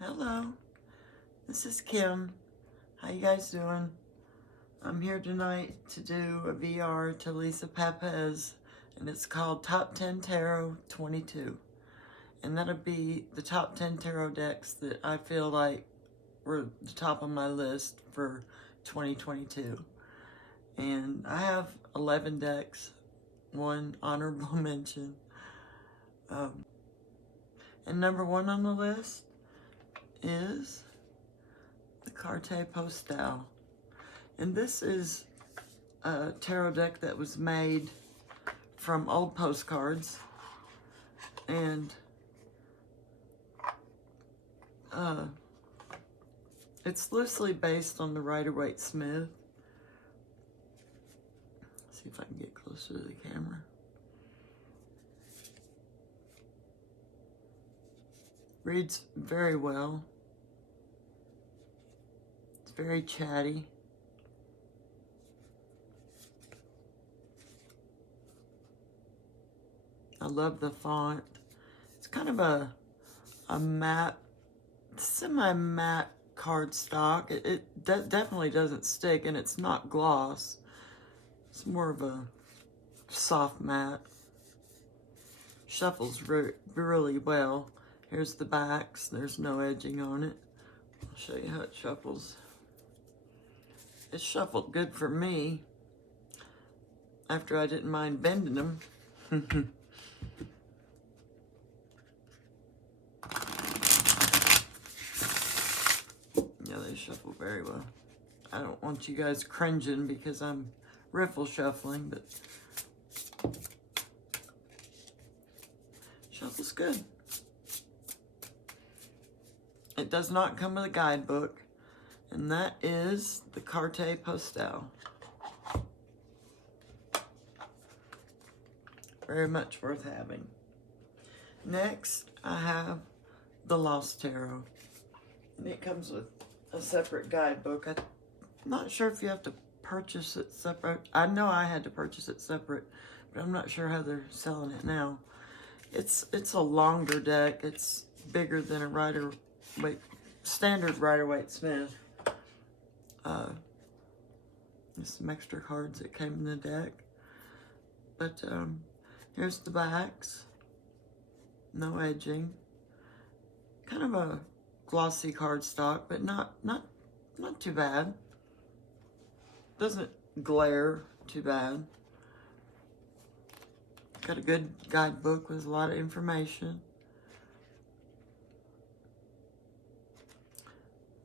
Hello, this is Kim. How you guys doing? I'm here tonight to do a VR to Lisa Papez, and it's called Top 10 Tarot 22. And that'll be the top 10 tarot decks that I feel like were the top of my list for 2022. And I have 11 decks, one honorable mention. And number one on the list is the Carte Postale. And this is a tarot deck that was made from old postcards. And it's loosely based on the Rider-Waite-Smith. See if I can get closer to the camera. Reads very well. It's very chatty. I love the font. It's kind of a matte, semi-matte cardstock. It definitely doesn't stick, and it's not gloss. It's more of a soft matte. Shuffles really well. Here's the backs. There's no edging on it. I'll show you how it shuffles. It shuffled good for me after I didn't mind bending them. Yeah, they shuffle very well. I don't want you guys cringing because I'm riffle shuffling, but shuffles good. It does not come with a guidebook, and that is the Carte Postale. Very much worth having. Next, I have the Lost Tarot. And it comes with a separate guidebook. I'm not sure if you have to purchase it separate. I know I had to purchase it separate, but I'm not sure how they're selling it now. It's a longer deck. It's bigger than a standard Rider-Waite-Smith. There's some extra cards that came in the deck. But here's the backs. No edging. Kind of a glossy cardstock, but not too bad. Doesn't glare too bad. Got a good guidebook with a lot of information.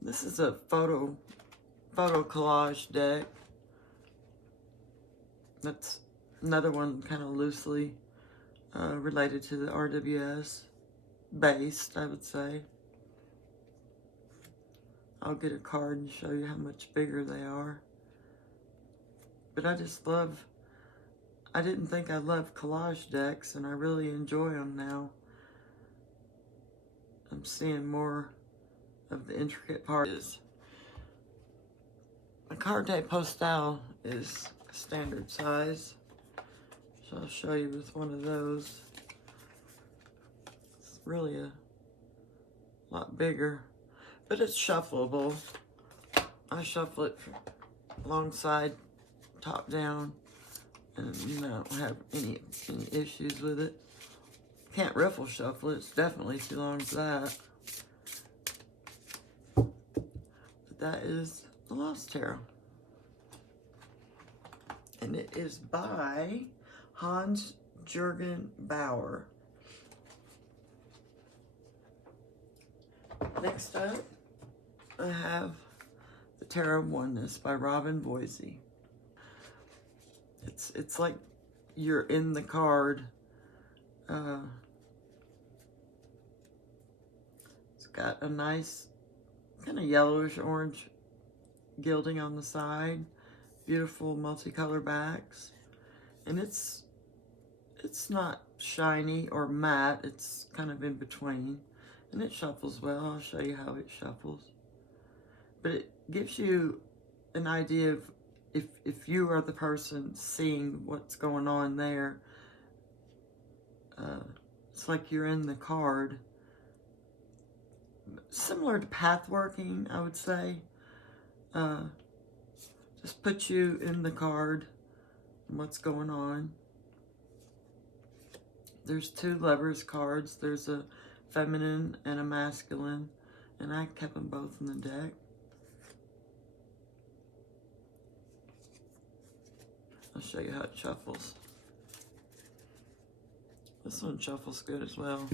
This is a photo collage deck. That's another one kind of loosely related to the RWS. Based, I would say. I'll get a card and show you how much bigger they are. But I just love, I didn't think I loved collage decks, and I really enjoy them now. I'm seeing more of the intricate parts. A Carte Postale is standard size, so I'll show you with one of those. It's really a lot bigger, but it's shuffleable. I shuffle it alongside, top down, and I don't have any issues with it. Can't riffle shuffle it. It's definitely too long for that. But that is the Lost Tarot. And it is by Hans-Jürgen Bauer. Next up, I have the Tarot of Oneness by Robin Boise. It's like you're in the card. It's got a nice kind of yellowish orange gilding on the side. Beautiful multicolor backs. And it's not shiny or matte. It's kind of in between. And it shuffles well. I'll show you how it shuffles. But it gives you an idea of if you are the person seeing what's going on there. It's like you're in the card, similar to path working, I would say. Just put you in the card and what's going on. There's two lovers cards. There's a feminine and a masculine, and I kept them both in the deck. I'll show you how it shuffles. This one shuffles good as well.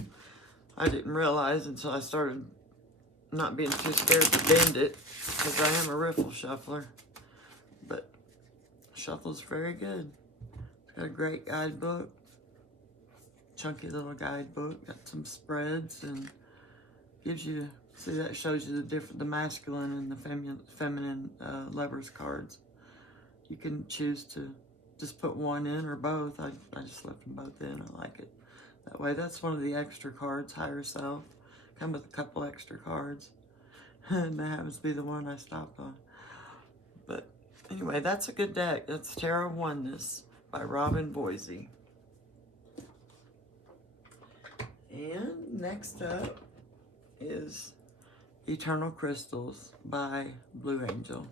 I didn't realize until I started not being too scared to bend it, because I am a riffle shuffler. But shuffles very good. It's got a great guidebook. Chunky little guidebook. Got some spreads and gives you, see, that shows you the masculine and the feminine lovers cards. You can choose to just put one in or both. I just left them both in. I like it that way. That's one of the extra cards, Higher Self. Come with a couple extra cards. And that happens to be the one I stopped on. But anyway, that's a good deck. That's Tarot Oneness by Robin Boise. And next up is Eternal Crystals by Blue Angel.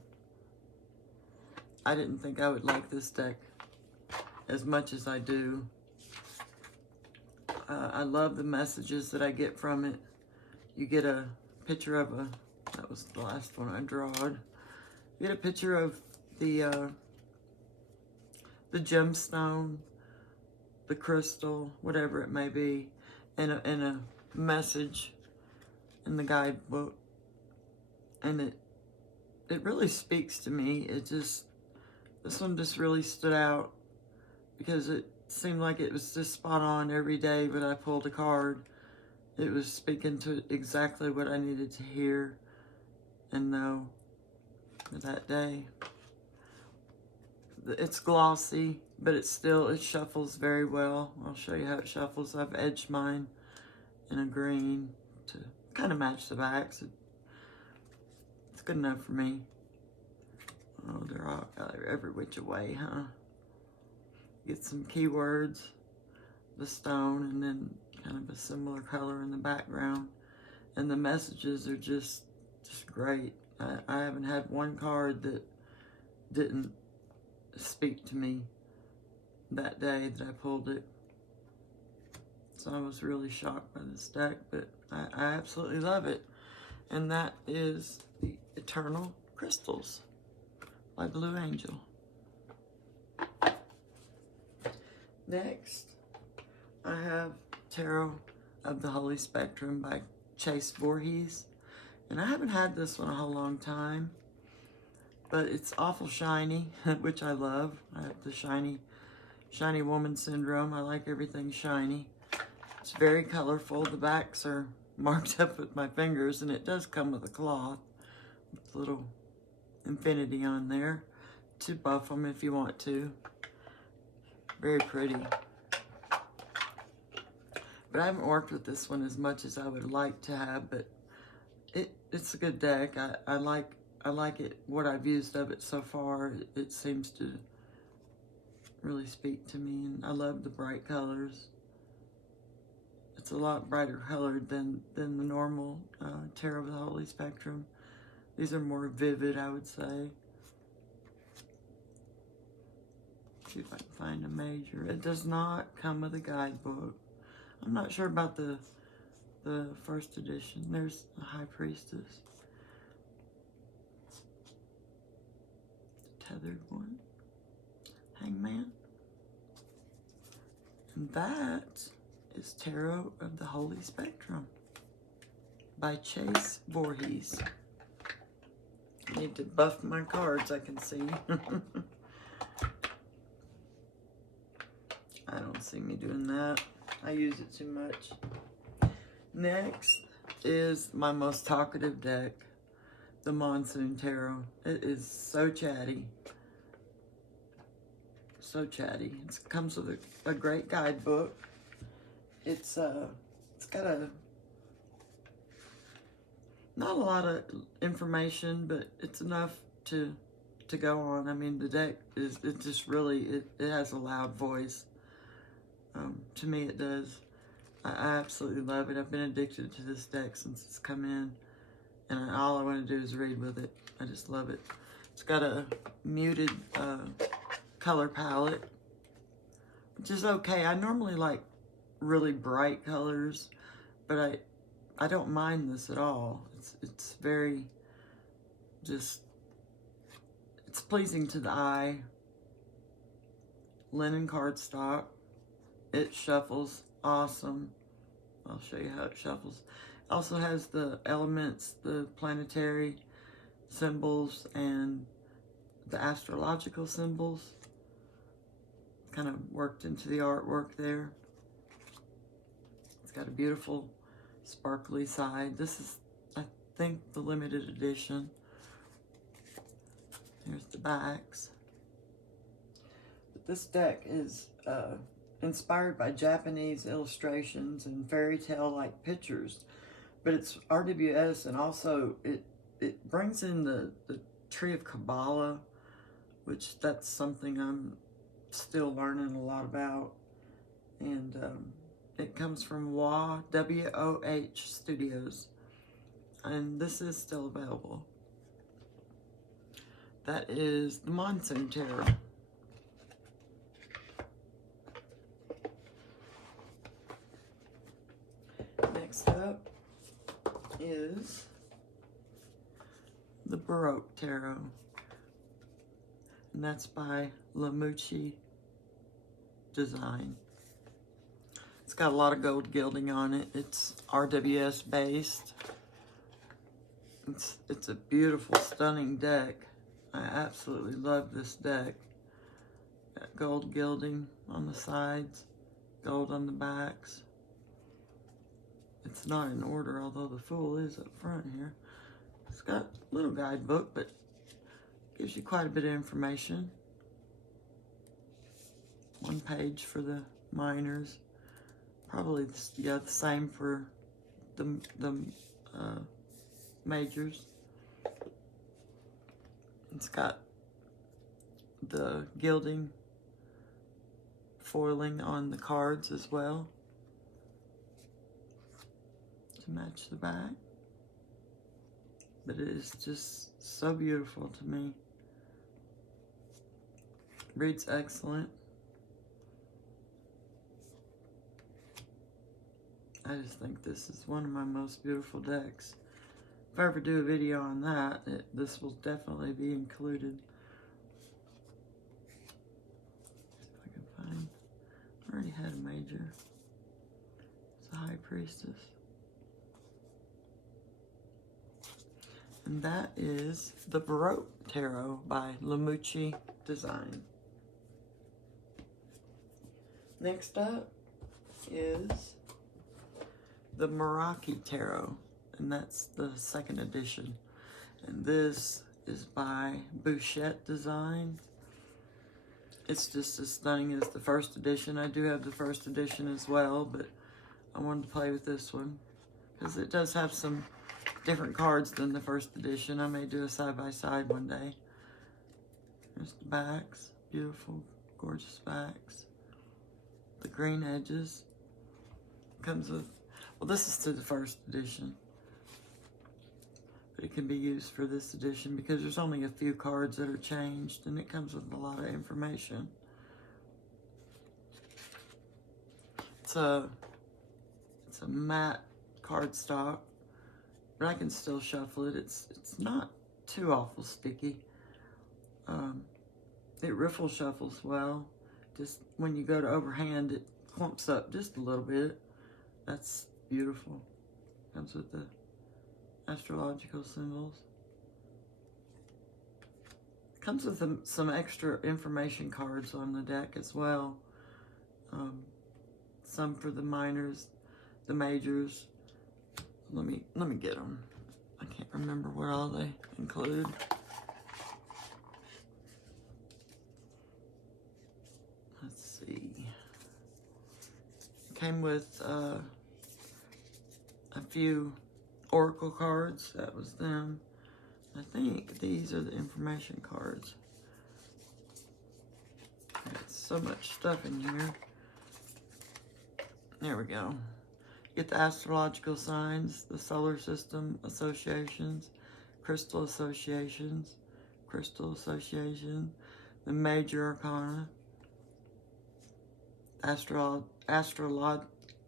I didn't think I would like this deck as much as I do. I love the messages that I get from it. You get a picture of that was the last one I drawed. You get a picture of the gemstone, the crystal, whatever it may be, and a message in the guidebook. And it really speaks to me. This one just really stood out because it seemed like it was just spot on every day, but I pulled a card. It was speaking to exactly what I needed to hear and know for that day. It's glossy, but it shuffles very well. I'll show you how it shuffles. I've edged mine in a green to kind of match the backs. It's good enough for me. Oh, they're all every which way, huh? Get some keywords, the stone, and then kind of a similar color in the background. And the messages are just great. I haven't had one card that didn't speak to me that day that I pulled it. So I was really shocked by this deck, but I absolutely love it. And that is the Eternal Crystals by Blue Angel. Next, I have Tarot of the Holy Spectrum by Chase Voorhees. And I haven't had this one a whole long time, but it's awful shiny, which I love. I have the shiny woman syndrome. I like everything shiny. It's very colorful. The backs are marked up with my fingers, and it does come with a cloth with a little infinity on there to buff them if you want to. Very pretty. But I haven't worked with this one as much as I would like to have, but it's a good deck. I like it, what I've used of it so far. It seems to really speak to me, and I love the bright colors. It's a lot brighter colored than the normal Tarot of the Holy Spectrum. These are more vivid, I would say. See if I can find a major. It does not come with a guidebook. I'm not sure about the first edition. There's a High Priestess. The tethered one. Hangman. And that is Tarot of the Holy Spectrum by Chase Voorhees. I need to buff my cards, I can see. I don't see me doing that. I use it too much. Next is my most talkative deck, the Monsoon Tarot. It is so chatty. So chatty. It comes with a great guidebook. It's got not a lot of information, but it's enough to go on. I mean, the deck it just really, it has a loud voice. To me, it does. I absolutely love it. I've been addicted to this deck since it's come in. and all I want to do is read with it. I just love it. It's got a muted color palette, which is okay. I normally like really bright colors, but I don't mind this at all. It's very just, it's pleasing to the eye. Linen cardstock. It shuffles awesome. I'll show you how it shuffles. Also has the elements, the planetary symbols, and the astrological symbols. Kind of worked into the artwork there. It's got a beautiful sparkly side. This is, I think, the limited edition. Here's the backs. But this deck is inspired by Japanese illustrations and fairy tale-like pictures. But it's RWS, and also it brings in the Tree of Kabbalah, which that's something I'm still learning a lot about. And it comes from WOH, W-O-H Studios. And this is still available. That is the Monsoon Tarot. Next up is the Baroque Tarot. And that's by Lamucci Design. It's got a lot of gold gilding on it. It's RWS based. It's a beautiful, stunning deck. I absolutely love this deck. Got gold gilding on the sides, gold on the backs. It's not in order, although the Fool is up front here. It's got a little guidebook, but gives you quite a bit of information. One page for the minors. Probably, the same for the majors. It's got the gilding foiling on the cards as well to match the back. But it is just so beautiful to me. Reads excellent. I just think this is one of my most beautiful decks. If I ever do a video on that, this will definitely be included. See if I can find. I already had a major. It's a High Priestess. And that is the Baroque Tarot by Lamucci Design. Next up is the Meraki Tarot, and that's the second edition. And this is by Bouchette Design. It's just as stunning as the first edition. I do have the first edition as well, but I wanted to play with this one because it does have some different cards than the first edition. I may do a side-by-side one day. There's the backs. Beautiful, gorgeous backs. The green edges. Comes with, well, this is to the first edition, but it can be used for this edition because there's only a few cards that are changed, and it comes with a lot of information. It's a matte cardstock, but I can still shuffle it. It's not too awful sticky. It riffle shuffles well. Just when you go to overhand, it clumps up just a little bit. That's beautiful. Comes with the astrological symbols. Comes with some extra information cards on the deck as well. Some for the minors, the majors. Let me get them. I can't remember what all they include. Let's see. Came with a few oracle cards. That was them. I think these are the information cards. Got so much stuff in here. There we go. Get the astrological signs, the solar system associations, crystal associations, the major arcana,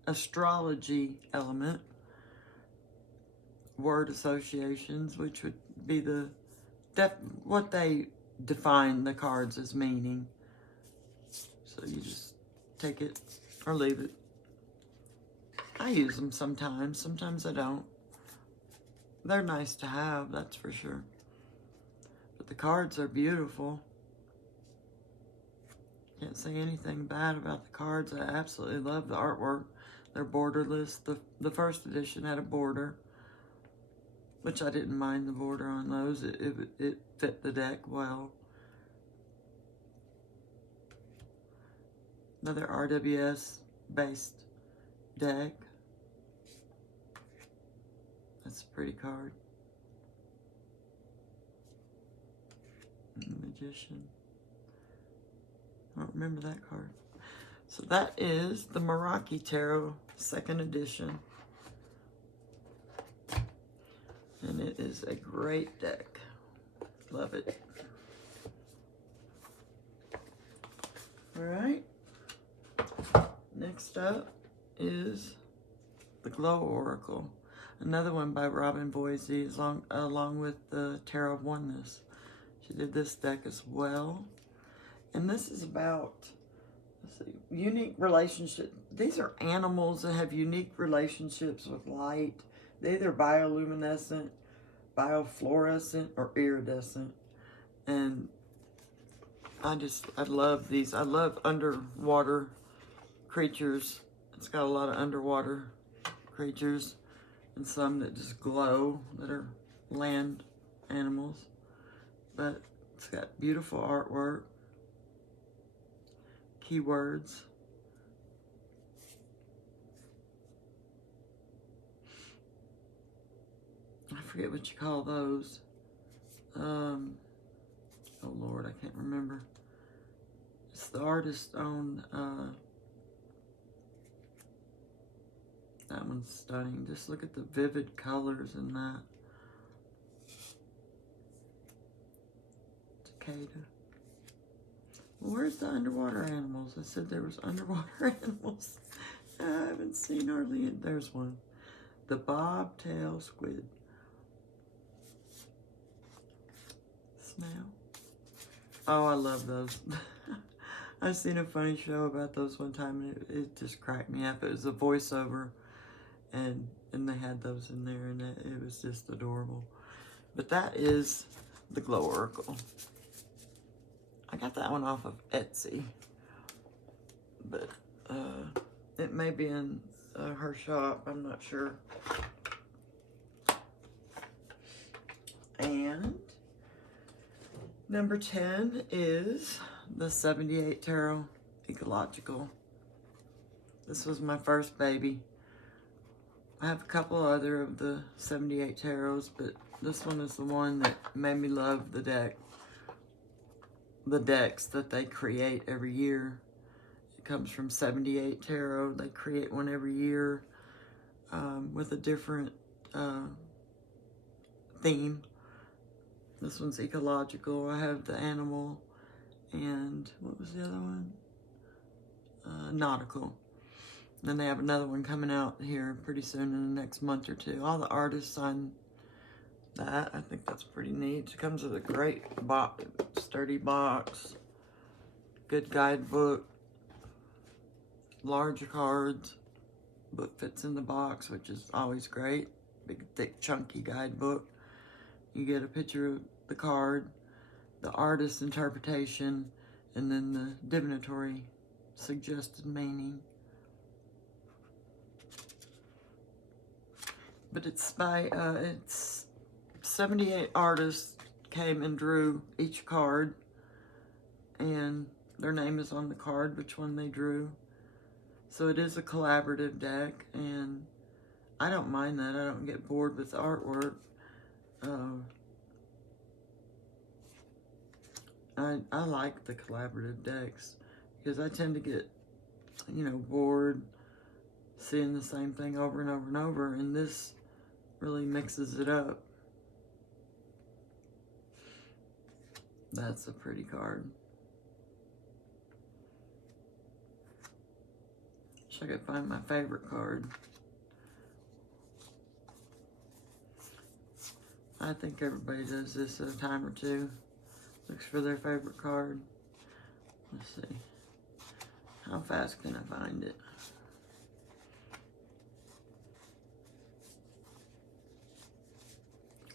astrology element, word associations, which would be what they define the cards as meaning. So you just take it or leave it. I use them sometimes I don't. They're nice to have, that's for sure. But the cards are beautiful. Can't say anything bad about the cards. I absolutely love the artwork. They're borderless. The first edition had a border, which I didn't mind the border on those. It fit the deck well. Another RWS based deck. That's a pretty card. Magician. I don't remember that card. So that is the Meraki Tarot 2nd edition. And it is a great deck. Love it. Alright. Next up is the Glow Oracle. Another one by Robin Boise, along with the Tarot of Oneness. She did this deck as well. And this is about, let's see, unique relationship. These are animals that have unique relationships with light. They're either bioluminescent, biofluorescent, or iridescent. And I love these. I love underwater creatures. It's got a lot of underwater creatures and some that just glow, that are land animals. But it's got beautiful artwork. Keywords. I forget what you call those. Oh Lord, I can't remember. It's the artist on, that one's stunning. Just look at the vivid colors in that. Cicada. Well, where's the underwater animals? I said there was underwater animals. I haven't seen hardly any. There's one. The bobtail squid. Snail. Oh, I love those. I seen a funny show about those one time, and it just cracked me up. It was a voiceover, and they had those in there, and it was just adorable. But that is the Glow Oracle. I got that one off of Etsy, but it may be in her shop. I'm not sure. And number 10 is the 78 Tarot Ecological. This was my first baby. I have a couple other of the 78 Tarots, but this one is the one that made me love the deck. The decks that they create every year. It comes from 78 Tarot. They create one every year with a different theme. This one's ecological. I have the animal, and what was the other one? Nautical. Then they have another one coming out here pretty soon in the next month or two. All the artists sign that. I think that's pretty neat. It comes with a great box, sturdy box, good guidebook, large cards. Book fits in the box, which is always great. Big, thick, chunky guidebook. You get a picture of the card, the artist's interpretation, and then the divinatory suggested meaning. But it's by, it's 78 artists came and drew each card, and their name is on the card, which one they drew. So it is a collaborative deck, and I don't mind that. I don't get bored with the artwork. I like the collaborative decks because I tend to get, you know, bored seeing the same thing over and over and over, and this really mixes it up. That's a pretty card. Wish I could find my favorite card. I think everybody does this at a time or two. Looks for their favorite card. Let's see. How fast can I find it?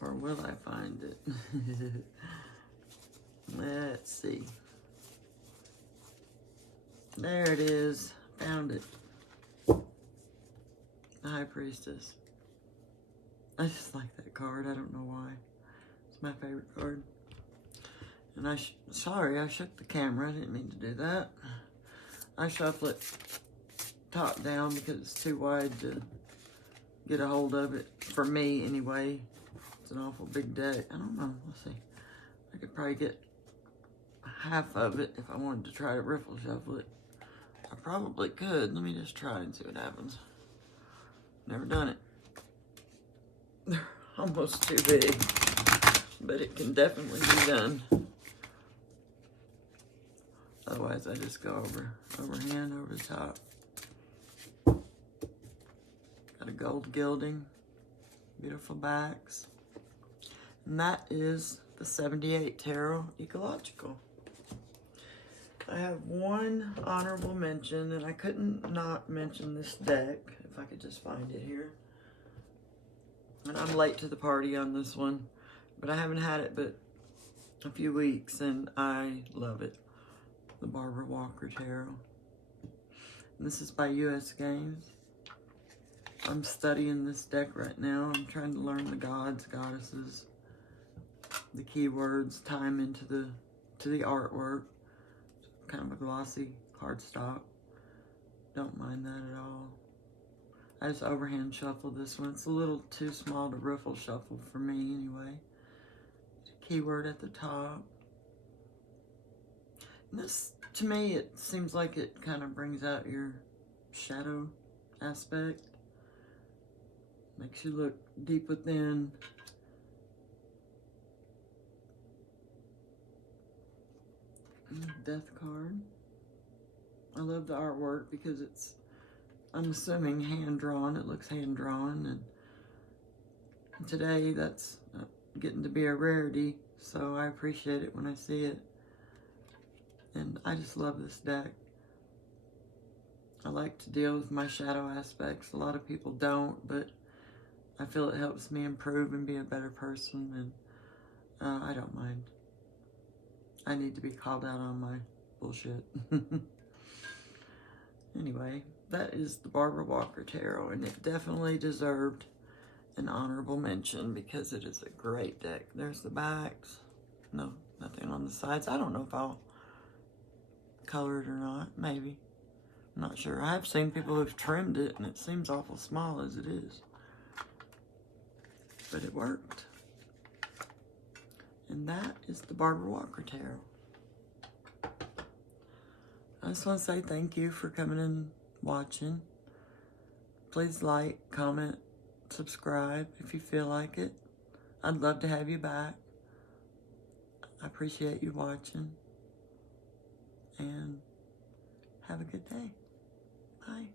Or will I find it? Let's see. There it is. Found it. The High Priestess. I just like that card. I don't know why. It's my favorite card. And sorry, I shook the camera. I didn't mean to do that. I shuffle it top down because it's too wide to get a hold of it. For me, anyway. It's an awful big deck. I don't know. Let's see. I could probably get half of it if I wanted to try to riffle shuffle it. I probably could. Let me just try and see what happens. Never done it. They're almost too big, but it can definitely be done. Otherwise, I just go overhand, over the top. Got a gold gilding, beautiful backs. And that is the 78 Tarot Ecological. I have one honorable mention, and I couldn't not mention this deck, if I could just find it here. And I'm late to the party on this one, but I haven't had it but a few weeks, and I love it. The Barbara Walker Tarot. And this is by U.S. Games. I'm studying this deck right now. I'm trying to learn the gods, goddesses, the keywords, tie them into the artwork. Kind of a glossy cardstock. Don't mind that at all. I just overhand shuffle this one. It's a little too small to riffle shuffle for me anyway. Keyword at the top. And this, to me, it seems like it kind of brings out your shadow aspect. Makes you look deep within. Death card. I love the artwork because it's, I'm assuming, hand-drawn. It looks hand-drawn, and today that's getting to be a rarity, so I appreciate it when I see it. And I just love this deck. I like to deal with my shadow aspects. A lot of people don't, but I feel it helps me improve and be a better person, and I don't mind. I need to be called out on my bullshit. Anyway, that is the Barbara Walker Tarot, and it definitely deserved an honorable mention because it is a great deck. There's the backs. No, nothing on the sides. I don't know if I'll color it or not. Maybe. I'm not sure. I have seen people who've trimmed it, and it seems awful small as it is. But it worked. And that is the Barbara Walker Tarot. I just want to say thank you for coming and watching. Please like, comment, subscribe if you feel like it. I'd love to have you back. I appreciate you watching. And have a good day. Bye.